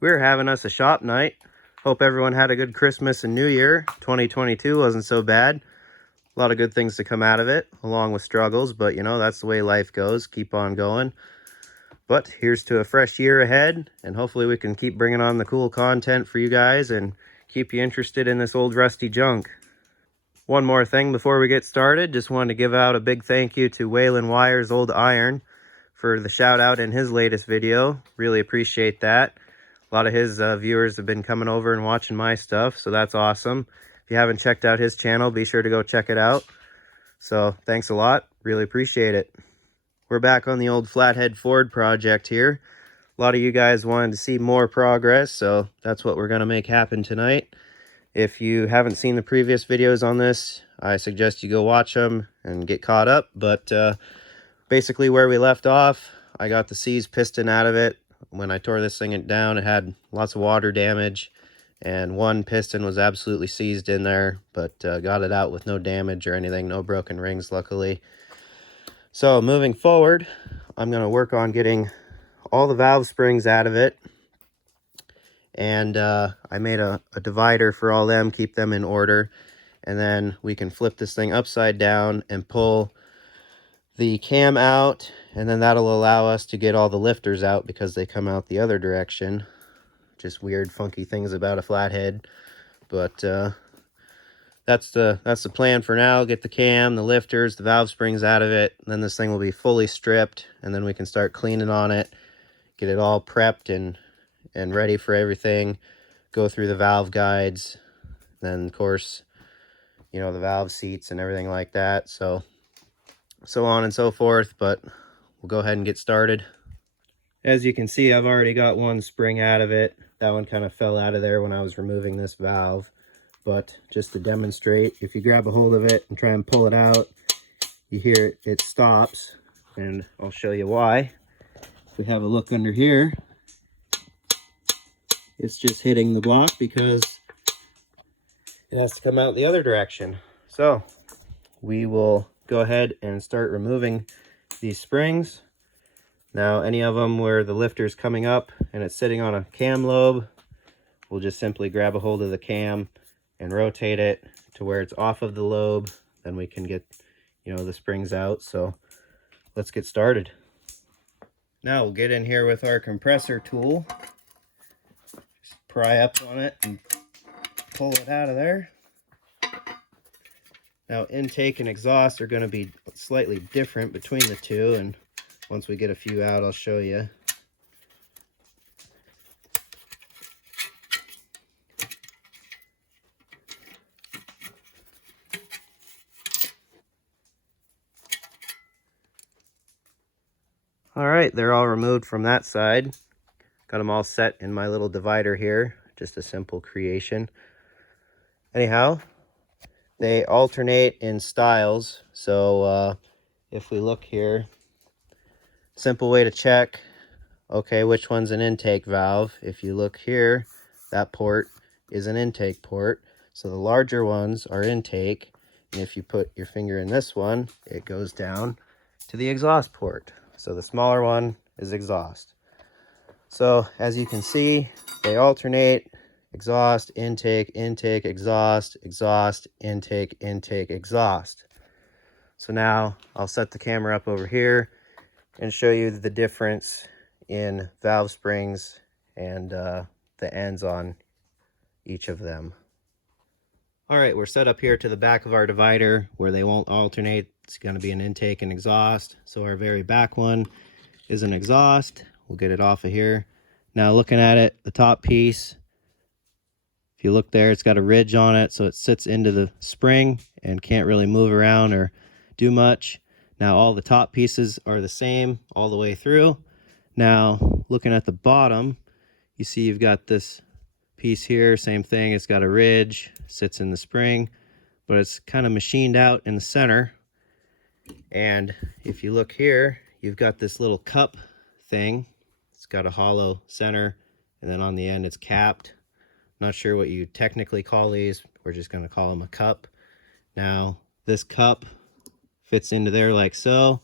We're having us a shop night. Hope everyone had a good Christmas and New Year. 2022 wasn't so bad. A lot of good things to come out of it, along with struggles, but you know, that's the way life goes. Keep on going. But here's to a fresh year ahead, and hopefully we can keep bringing on the cool content for you guys and keep you interested in this old rusty junk. One more thing before we get started, just wanted to give out a big thank you to Waylon Wires Old Iron for the shout out in his latest video. Really appreciate that. A lot of his viewers have been coming over and watching my stuff, so that's awesome. If you haven't checked out his channel, be sure to go check it out. So thanks a lot, really appreciate it. We're back on the old Flathead Ford project here. A lot of you guys wanted to see more progress, so that's what we're going to make happen tonight. If you haven't seen the previous videos on this, I suggest you go watch them and get caught up. But basically where we left off, I got the seized piston out of it. When I tore this thing down, it had lots of water damage, and one piston was absolutely seized in there, but got it out with no damage or anything, no broken rings, luckily. So moving forward, I'm going to work on getting all the valve springs out of it. And I made a divider for all them, keep them in order. And then we can flip this thing upside down and pull the cam out. And then that'll allow us to get all the lifters out because they come out the other direction. Just weird, funky things about a flathead. But that's the plan for now. Get the cam, the lifters, the valve springs out of it. Then this thing will be fully stripped. And then we can start cleaning on it. Get it all prepped and ready for everything. Go through the valve guides, then of course, you know, the valve seats and everything like that, so on and so forth. But we'll go ahead and get started. As you can see, I've already got one spring out of it. That one kind of fell out of there when I was removing this valve, but just to demonstrate, if you grab a hold of it and try and pull it out, you hear it stops, and I'll show you why. If we have a look under here, it's just hitting the block because it has to come out the other direction. So we will go ahead and start removing these springs. Now, any of them where the lifter's coming up and it's sitting on a cam lobe, we'll just simply grab a hold of the cam and rotate it to where it's off of the lobe. Then we can get, you know, the springs out. So let's get started. Now we'll get in here with our compressor tool. Pry up on it and pull it out of there. Now, intake and exhaust are going to be slightly different between the two, and once we get a few out, I'll show you. All right, they're all removed from that side. Got them all set in my little divider here. Just a simple creation. Anyhow, they alternate in styles. So if we look here, simple way to check, okay, which one's an intake valve. If you look here, that port is an intake port. So the larger ones are intake. And if you put your finger in this one, it goes down to the exhaust port. So the smaller one is exhaust. So as you can see, they alternate: exhaust, intake, intake, exhaust, exhaust, intake, intake, exhaust. So now I'll set the camera up over here and show you the difference in valve springs and the ends on each of them. All right, we're set up here to the back of our divider where they won't alternate. It's going to be an intake and exhaust. So our very back one is an exhaust. We'll get it off of here. Now looking at it, the top piece, if you look there, it's got a ridge on it, so it sits into the spring and can't really move around or do much. Now all the top pieces are the same all the way through. Now looking at the bottom, you see you've got this piece here, same thing, it's got a ridge, sits in the spring, but it's kind of machined out in the center. And if you look here, you've got this little cup thing. It's got a hollow center, and then on the end it's capped. Not sure what you technically call these. We're just going to call them a cup. Now this cup fits into there like so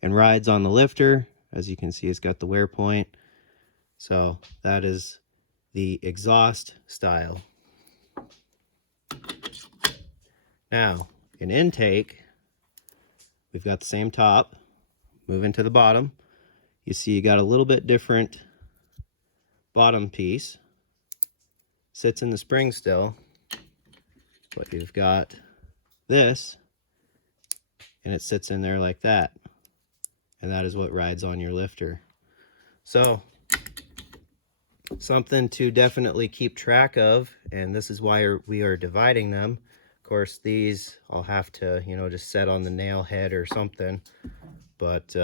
and rides on the lifter. As you can see, it's got the wear point. So that is the exhaust style. Now, in intake, we've got the same top. Moving to the bottom, you see you got a little bit different bottom piece. Sits in the spring still, but you've got this, and it sits in there like that. And that is what rides on your lifter. So, something to definitely keep track of, and this is why we are dividing them. Of course, these I'll have to, you know, just set on the nail head or something, but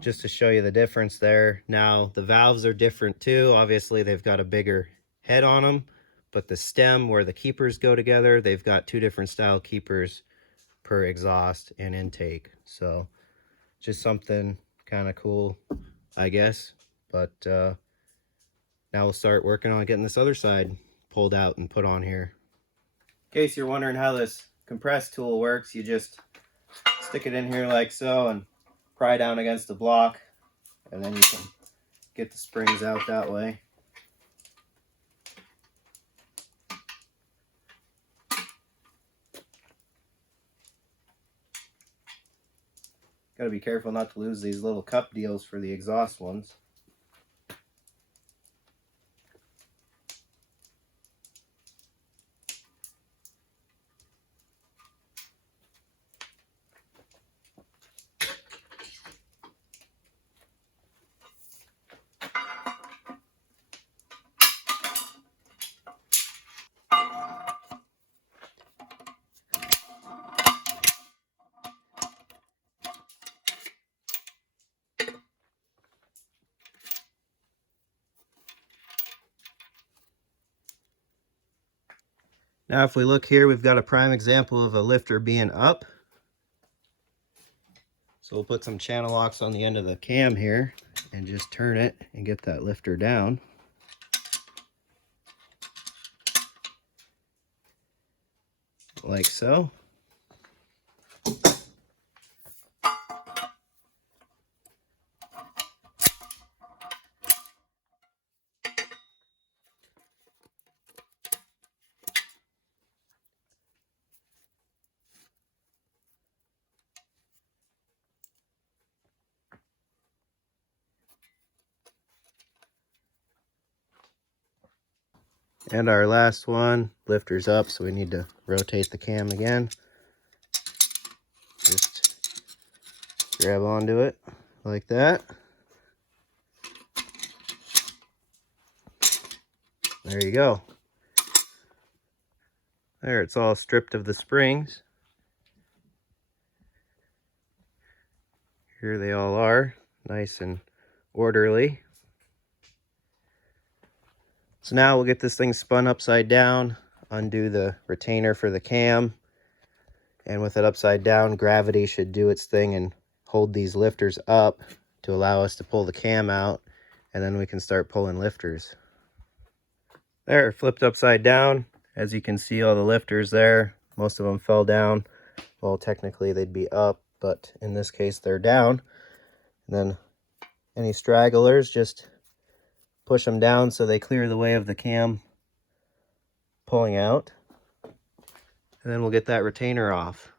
just to show you the difference there. Now, the valves are different too. Obviously, they've got a bigger head on them, but the stem where the keepers go together, they've got two different style keepers per exhaust and intake. So, just something kind of cool, I guess. But now we'll start working on getting this other side pulled out and put on here. In case you're wondering how this compress tool works, you just stick it in here like so and pry down against the block, and then you can get the springs out that way. Got to be careful not to lose these little cup deals for the exhaust ones. Now if we look here, we've got a prime example of a lifter being up. So we'll put some channel locks on the end of the cam here and just turn it and get that lifter down. Like so. And our last one, lifter's up, so we need to rotate the cam again. Just grab onto it like that. There you go. There, it's all stripped of the springs. Here they all are, nice and orderly. So now we'll get this thing spun upside down, undo the retainer for the cam, and with it upside down, gravity should do its thing and hold these lifters up to allow us to pull the cam out, and then we can start pulling lifters. There, flipped upside down. As you can see, all the lifters there, most of them fell down. Well, technically they'd be up, but in this case they're down. And then any stragglers, just push them down so they clear the way of the cam pulling out. And then we'll get that retainer off.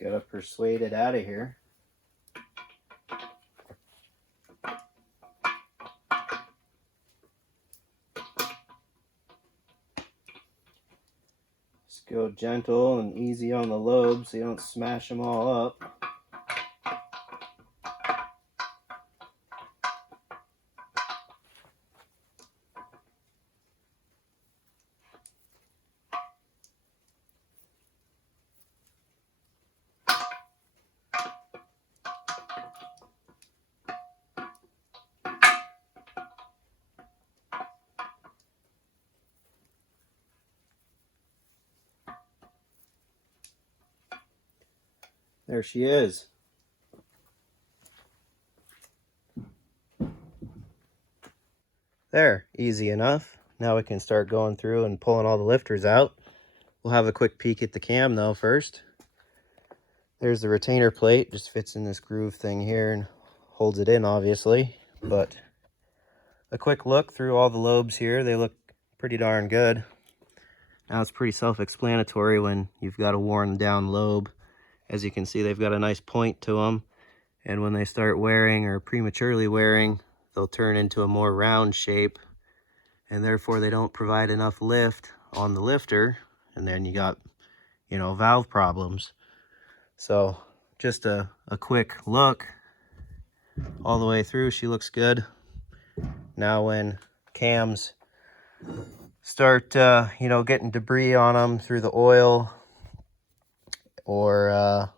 Gotta persuade it out of here. Just go gentle and easy on the lobes so you don't smash them all up. There she is. There, easy enough. Now we can start going through and pulling all the lifters out. We'll have a quick peek at the cam though first. There's the retainer plate, just fits in this groove thing here and holds it in obviously. But a quick look through all the lobes here, they look pretty darn good. Now it's pretty self-explanatory when you've got a worn down lobe. As you can see, they've got a nice point to them. And when they start wearing or prematurely wearing, they'll turn into a more round shape. And therefore they don't provide enough lift on the lifter. And then you got, you know, valve problems. So just a quick look all the way through. She looks good. Now when cams start, you know, getting debris on them through the oil, or,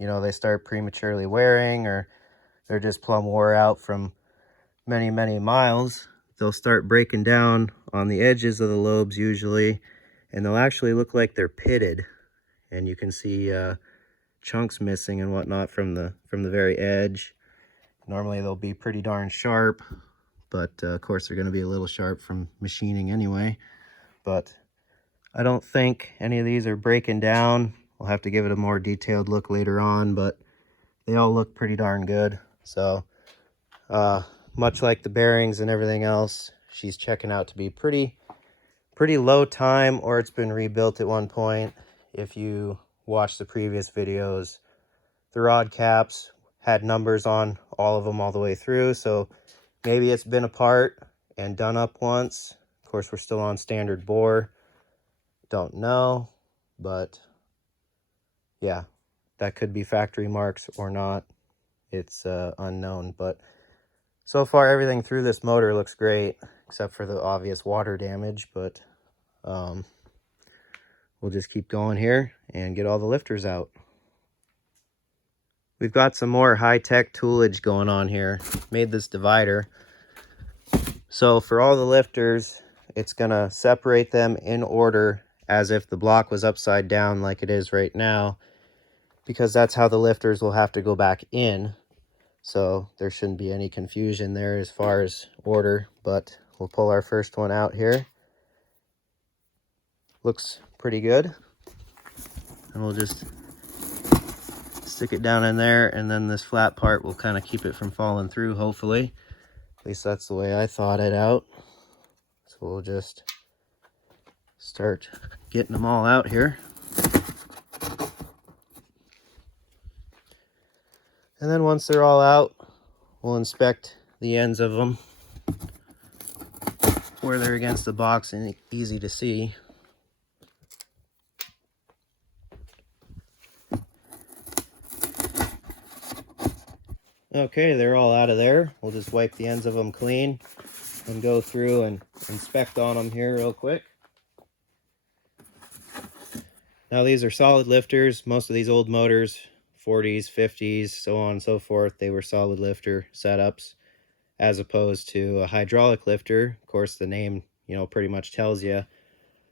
you know, they start prematurely wearing, or they're just plumb wore out from many, many miles, they'll start breaking down on the edges of the lobes usually, and they'll actually look like they're pitted. And you can see chunks missing and whatnot from the very edge. Normally they'll be pretty darn sharp, but of course they're going to be a little sharp from machining anyway. But I don't think any of these are breaking down. We'll have to give it a more detailed look later on, but they all look pretty darn good. So much like the bearings and everything else, she's checking out to be pretty low time, or it's been rebuilt at one point. If you watch the previous videos, the rod caps had numbers on all of them all the way through, so maybe it's been apart and done up once. Of course, we're still on standard bore. Don't know, but yeah, that could be factory marks or not. It's unknown, but so far everything through this motor looks great, except for the obvious water damage. But we'll just keep going here and get all the lifters out. We've got some more high-tech toolage going on here. Made this divider. So for all the lifters, it's gonna separate them in order as if the block was upside down like it is right now, because that's how the lifters will have to go back in. So there shouldn't be any confusion there as far as order. But we'll pull our first one out here. Looks pretty good. And we'll just stick it down in there, and then this flat part will kind of keep it from falling through, hopefully. At least that's the way I thought it out. So we'll just start getting them all out here. And then once they're all out, we'll inspect the ends of them where they're against the box and easy to see. Okay, they're all out of there. We'll just wipe the ends of them clean and go through and inspect on them here real quick. Now these are solid lifters. Most of these old motors, 40s, 50s, so on and so forth, they were solid lifter setups, as opposed to a hydraulic lifter. Of course, the name, you know, pretty much tells you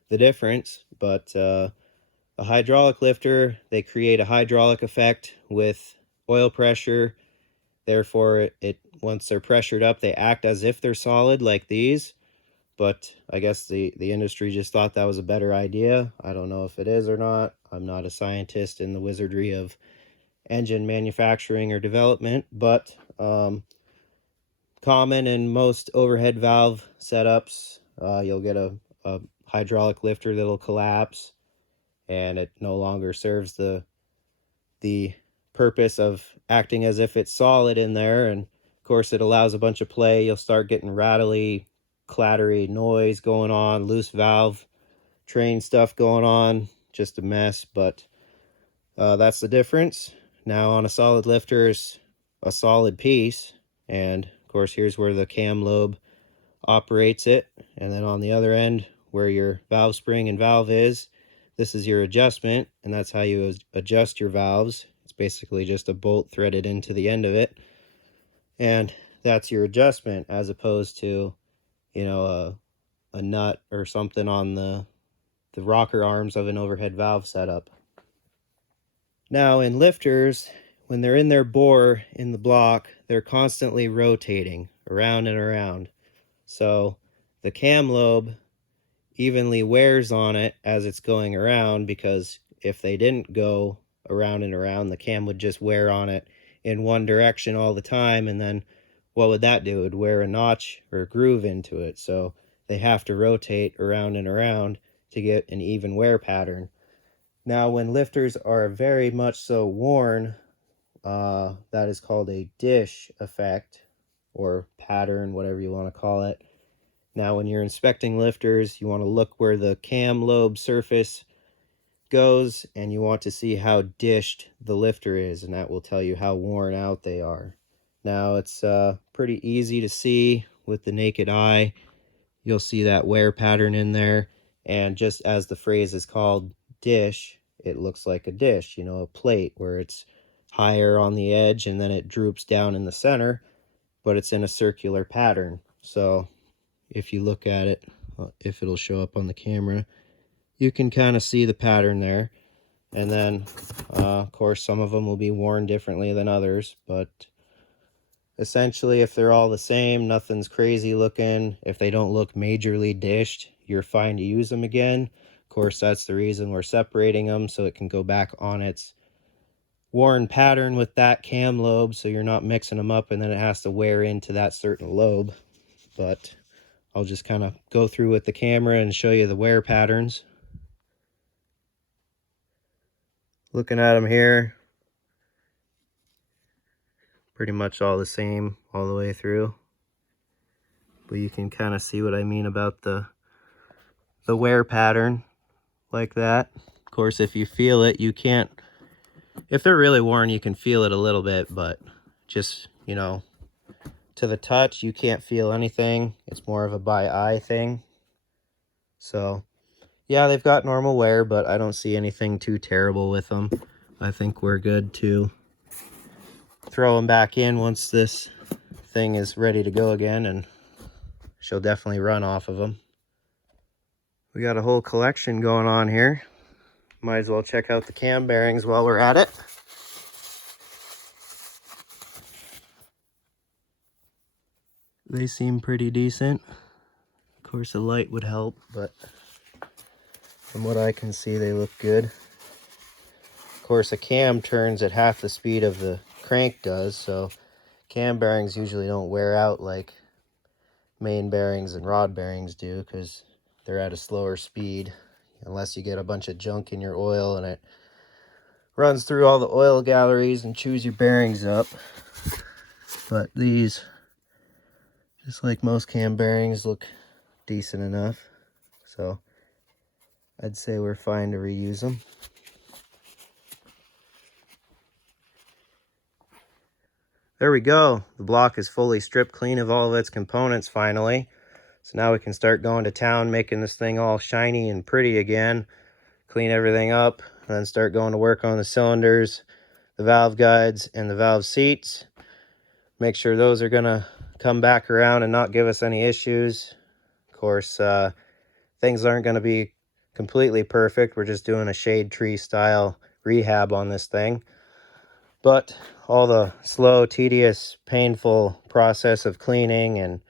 the difference. But a hydraulic lifter, they create a hydraulic effect with oil pressure. Therefore, once they're pressured up, they act as if they're solid like these. But I guess the industry just thought that was a better idea. I don't know if it is or not. I'm not a scientist in the wizardry of engine manufacturing or development, but common in most overhead valve setups, you'll get a hydraulic lifter that'll collapse, and it no longer serves the purpose of acting as if it's solid in there. And of course it allows a bunch of play. You'll start getting rattly, clattery noise going on, loose valve train stuff going on, just a mess. But that's the difference. Now on a solid lifter is a solid piece, and of course here's where the cam lobe operates it, and then on the other end where your valve spring and valve is, this is your adjustment, and that's how you adjust your valves. It's basically just a bolt threaded into the end of it, and that's your adjustment, as opposed to, you know, a nut or something on the rocker arms of an overhead valve setup. Now in lifters, when they're in their bore in the block, they're constantly rotating around and around. So the cam lobe evenly wears on it as it's going around, because if they didn't go around and around, the cam would just wear on it in one direction all the time, and then what would that do? It would wear a notch or a groove into it. So they have to rotate around and around to get an even wear pattern. Now when lifters are very much so worn, that is called a dish effect or pattern, whatever you want to call it. Now when you're inspecting lifters, you want to look where the cam lobe surface goes, and you want to see how dished the lifter is, and that will tell you how worn out they are. Now it's pretty easy to see with the naked eye. You'll see that wear pattern in there, and just as the phrase is called, dish, it looks like a dish, you know, a plate where it's higher on the edge and then it droops down in the center, but it's in a circular pattern. So if you look at it, if it'll show up on the camera, you can kind of see the pattern there. And then of course some of them will be worn differently than others, but essentially if they're all the same, nothing's crazy looking, if they don't look majorly dished, you're fine to use them again. Of course, that's the reason we're separating them, so it can go back on its worn pattern with that cam lobe, so you're not mixing them up and then it has to wear into that certain lobe. But I'll just kind of go through with the camera and show you the wear patterns. Looking at them here, pretty much all the same all the way through, but you can kind of see what I mean about the wear pattern like that. Of course, if you feel it, you can't, if they're really worn, you can feel it a little bit, but just, you know, to the touch, you can't feel anything. It's more of a by eye thing. So yeah, they've got normal wear, but I don't see anything too terrible with them. I think we're good to throw them back in once this thing is ready to go again, and she'll definitely run off of them. We got a whole collection going on here. Might as well check out the cam bearings while we're at it. They seem pretty decent. Of course, a light would help, but from what I can see, they look good. Of course, a cam turns at half the speed of the crank does, so cam bearings usually don't wear out like main bearings and rod bearings do, because they're at a slower speed, unless you get a bunch of junk in your oil and it runs through all the oil galleries and chews your bearings up. But these, just like most cam bearings, look decent enough, so I'd say we're fine to reuse them. There we go. The block is fully stripped clean of all of its components finally. So now we can start going to town, making this thing all shiny and pretty again, clean everything up, and then start going to work on the cylinders, the valve guides, and the valve seats. Make sure those are gonna come back around and not give us any issues. Of course, things aren't gonna be completely perfect. We're just doing a shade tree style rehab on this thing. But all the slow, tedious, painful process of cleaning and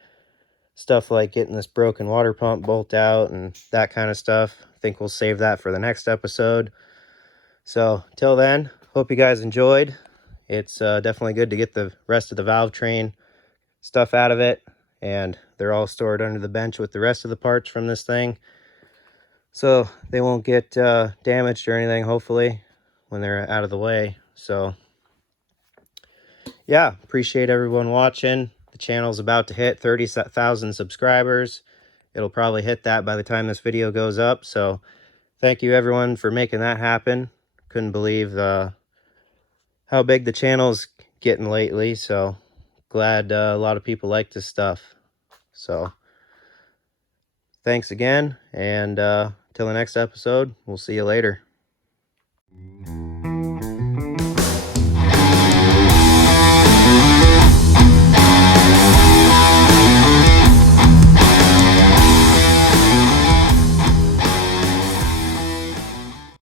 stuff like getting this broken water pump bolt out and that kind of stuff, I think we'll save that for the next episode. So till then, hope you guys enjoyed. It's definitely good to get the rest of the valve train stuff out of it, and they're all stored under the bench with the rest of the parts from this thing, so they won't get damaged or anything, hopefully, when they're out of the way. So yeah, appreciate everyone watching. The channel's about to hit 30,000 subscribers. It'll probably hit that by the time this video goes up, so thank you everyone for making that happen. Couldn't believe how big the channel's getting lately, so glad a lot of people like this stuff. So thanks again, and till the next episode, we'll see you later.